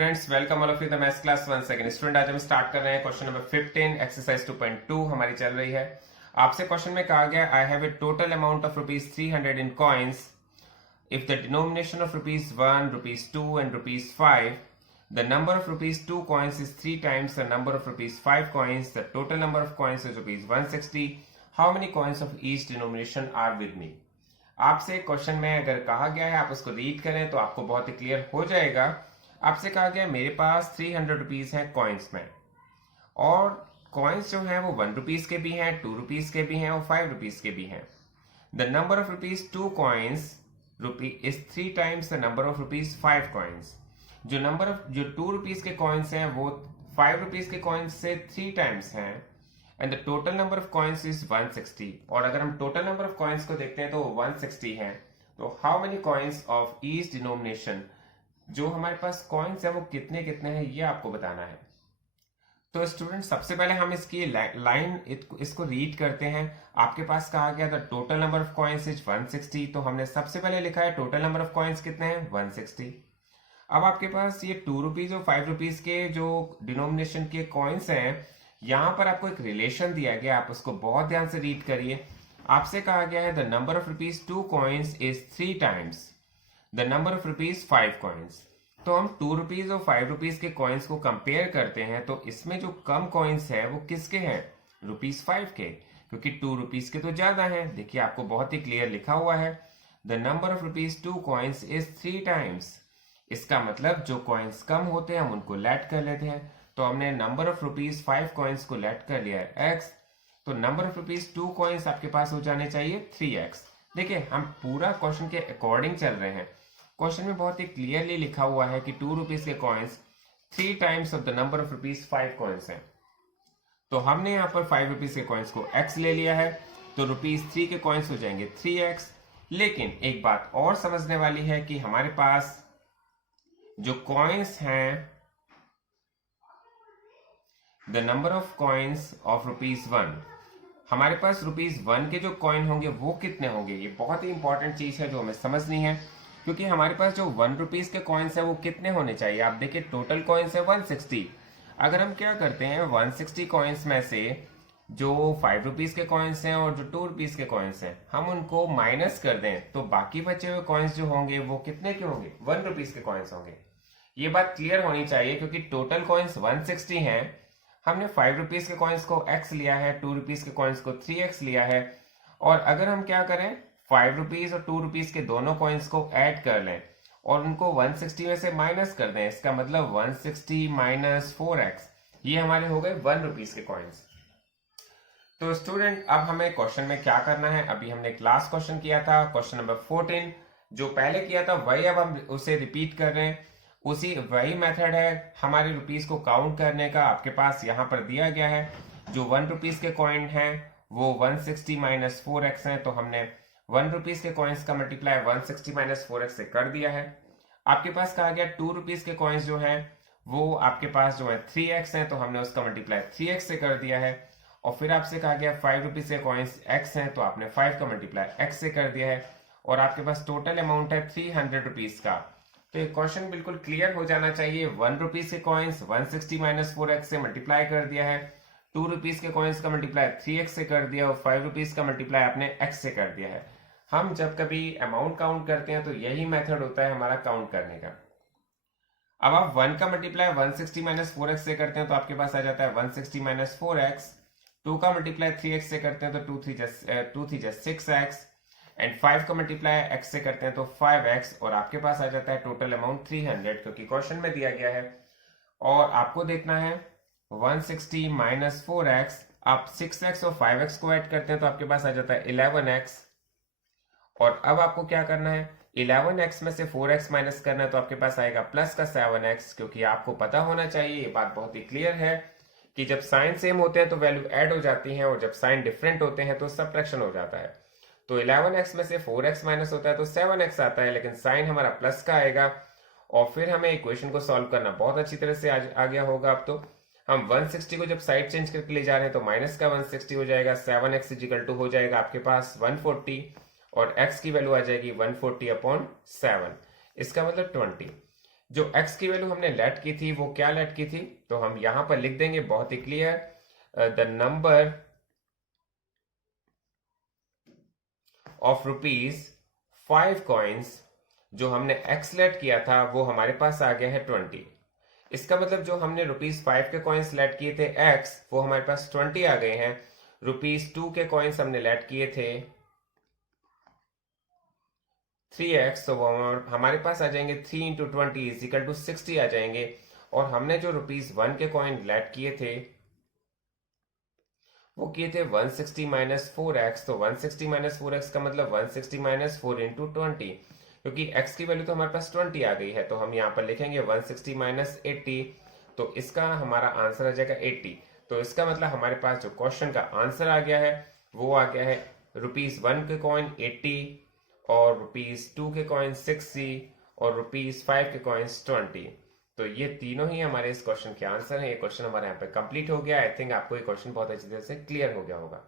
Students, welcome all of you the maths class one second. Student, आज हम start कर रहे हैं क्वेश्चन नंबर 15, एक्सरसाइज 2.2 हमारी चल रही है। आपसे क्वेश्चन में कहा गया, I have a total amount of ₹300 in coins. If the denomination of ₹1, ₹2 and ₹5, the number of ₹2 coins is 3 times the number of ₹5 coins. The total number of coins is ₹160. How many coins of each denomination are with me? आपसे question में अगर कहा गया है आप उसको read करें तो आपको बहुत ही क्लियर हो जाएगा। आपसे कहा गया मेरे पास 300 रुपीज है कॉइन्स में, और कॉइन्स जो है वो ₹1 के भी हैं, ₹2 के भी हैं और ₹5 के भी हैं। The number of ₹2 coins is 3 times the number of ₹5 coins. जो ₹2 के कॉइन्स हैं वो ₹5 के कॉइन्स से 3 टाइम्स हैं, and the total number of coins is 160। और अगर हम टोटल नंबर ऑफ कॉइन्स को देखते हैं तो 160 है। तो how many coins of each denomination, जो हमारे पास कॉइन्स है वो कितने कितने हैं ये आपको बताना है। तो स्टूडेंट, सबसे पहले हम इसकी लाइन इसको रीड करते हैं। आपके पास कहा गया था total number of coins is 160, तो हमने सबसे पहले लिखा है टोटल नंबर ऑफ कॉइन्स कितने हैं 160। अब आपके पास ये ₹2 और ₹5 के जो डिनोमिनेशन के कॉइन्स हैं, यहां पर आपको एक रिलेशन दिया गया, आप उसको बहुत ध्यान से रीड करिए। आपसे कहा गया है the number of ₹2 coins is 3 times the number of ₹5 coins. तो हम ₹2 और ₹5 के कॉइन्स को कंपेयर करते हैं, तो इसमें जो कम कॉइन्स है वो किसके हैं? ₹5 के, क्योंकि ₹2 के तो ज्यादा हैं। देखिए आपको बहुत ही क्लियर लिखा हुआ है the number of ₹2 coins is 3 times. इसका मतलब जो कॉइन्स कम होते हैं हम उनको लेट कर लेते हैं। तो हमने नंबर ऑफ ₹5 कॉइन्स को लेट कर लिया है x, तो नंबर ऑफ ₹2 कॉइन्स आपके पास हो जाने चाहिए 3x। देखिए हम पूरा क्वेश्चन के अकॉर्डिंग चल रहे हैं। क्वेश्चन में बहुत ही क्लियरली लिखा हुआ है कि ₹2 के coins 3 times of the number of ₹5 coins है। तो हमने यहाँ पर ₹5 के कॉइन्स को x ले लिया है, तो ₹3 के कॉइन्स हो जाएंगे 3x। लेकिन एक बात और समझने वाली है कि हमारे पास जो कॉइन्स हैं, the number of coins of ₹1, हमारे पास ₹1 के जो कॉइन होंगे वो कितने होंगे, ये बहुत ही इंपॉर्टेंट चीज है जो हमें समझनी है। क्योंकि हमारे पास जो ₹1 के कॉइन्स है वो कितने होने चाहिए। आप देखिए टोटल कॉइन्स है 160। अगर हम क्या करते हैं 160 कॉइन्स में से जो ₹5 के कॉइन्स हैं और जो ₹2 के कॉइन्स हैं हम उनको माइनस कर दें, तो बाकी बचे हुए कॉइन्स जो होंगे वो कितने के होंगे? ₹1 के कॉइन्स होंगे। ये बात क्लियर होनी चाहिए, क्योंकि टोटल कॉइन्स 160 हैं। हमने ₹5 के कॉइन्स को x लिया है, ₹2 के कॉइन्स को 3x लिया है। और अगर हम क्या करें ₹5 और ₹2 के दोनों कॉइन्स को ऐड कर लें और उनको 160 में से माइनस कर दें, इसका मतलब 160 माइनस 4x, ये हमारे हो गए ₹1 के कॉइन्स। तो स्टूडेंट, अब हमें क्वेश्चन में क्या करना है, अभी हमने क्लास क्वेश्चन किया था क्वेश्चन नंबर 14, जो पहले किया था वही अब हम उसे रिपीट कर रहे हैं। वही मेथड है हमारे रुपीस को काउंट करने का। आपके पास यहाँ पर दिया गया है जो ₹1 के कॉइन हैं वो 160 माइनस 4x है, तो हमने ₹1 के कॉइन्स का मल्टीप्लाई 160 माइनस 4x से कर दिया है। आपके पास कहा गया ₹2 के कॉइन्स जो है वो आपके पास जो है 3x है, तो हमने उसका मल्टीप्लाई 3x से कर दिया है। और फिर आपसे कहा गया ₹5 के कॉइन्स x हैं, तो आपने 5 का मल्टीप्लाई x से कर दिया है। और आपके पास टोटल अमाउंट है ₹300 का। तो ये क्वेश्चन बिल्कुल क्लियर हो जाना चाहिए। ₹1 के कॉइन्स 160 माइनस 4x से मल्टीप्लाई कर दिया है, ₹2 के कॉइन्स का मल्टीप्लाई 3x से कर दिया और ₹5 का मल्टीप्लाई आपने x से कर दिया है। हम जब कभी अमाउंट काउंट करते हैं तो यही मेथड होता है हमारा काउंट करने का। अब आप 1 का मल्टीप्लाई 160 माइनस 4x से करते हैं तो आपके पास आ जाता है 160 माइनस 4x। 2 का मल्टीप्लाई 3x से करते हैं तो 2 3 6x, एंड 5 का मल्टीप्लाई x से करते हैं तो 5x, और आपके पास आ जाता है टोटल अमाउंट 300, क्योंकि क्वेश्चन में दिया गया है। और आपको देखना है 160 माइनस 4x, आप 6x और 5x को ऐड करते हैं तो आपके पास आ जाता है 11x। और अब आपको क्या करना है 11x में से 4x माइनस करना है, तो आपके पास आएगा प्लस का 7x, क्योंकि आपको पता होना चाहिए, ये बात बहुत ही क्लियर है कि जब साइन सेम होते हैं तो वैल्यू ऐड हो जाती है, और जब साइन डिफरेंट होते हैं तो सब्ट्रैक्शन हो जाता है। तो 11x में से 4x माइनस होता है तो 7x आता है, लेकिन साइन हमारा प्लस का आएगा। और फिर हमें इक्वेशन को सॉल्व करना बहुत अच्छी तरह से आ गया होगा। अब तो हम 160 को जब साइड चेंज करके ले जा रहे हैं तो माइनस का 160 हो जाएगा, 7x इजिकल टू हो जाएगा आपके पास 140, और x की वैल्यू आ जाएगी 140/7, इसका मतलब 20। जो x की वैल्यू हमने लेट की थी वो क्या लेट की थी, तो हम यहां पर लिख देंगे बहुत ही clear, the number of rupees 5 coins जो हमने x लेट किया था वो हमारे पास आ गया है 20। इसका मतलब जो हमने ₹5 के कॉइन्स लेट किए थे x, वो हमारे पास 20 आ गए हैं। ₹2 के कॉइन्स हमने लेट किए थे 3x, तो वो हमारे पास आ जाएंगे 3 इंटू 20 इज इक्वल टू 60 आ जाएंगे। और हमने जो ₹1 के कॉइन लेट किए थे वो किए थे 160 माइनस 4x, तो 160 माइनस 4x का मतलब 160 माइनस 4 इंटू 20, क्योंकि x की वैल्यू तो हमारे पास 20 आ गई है, तो हम यहाँ पर लिखेंगे 160 माइनस 80, तो इसका हमारा आंसर आ जाएगा 80। तो इसका मतलब हमारे पास जो क्वेश्चन का आंसर आ गया है वो आ गया है ₹1 के कॉइन 80 और ₹2 के कॉइन 60 और ₹5 के कॉइन्स 20। तो ये तीनों ही हमारे इस क्वेश्चन के आंसर हैं। ये क्वेश्चन हमारे यहाँ पे कंप्लीट हो गया। आई थिंक आपको ये क्वेश्चन बहुत अच्छी तरह से क्लियर हो गया होगा।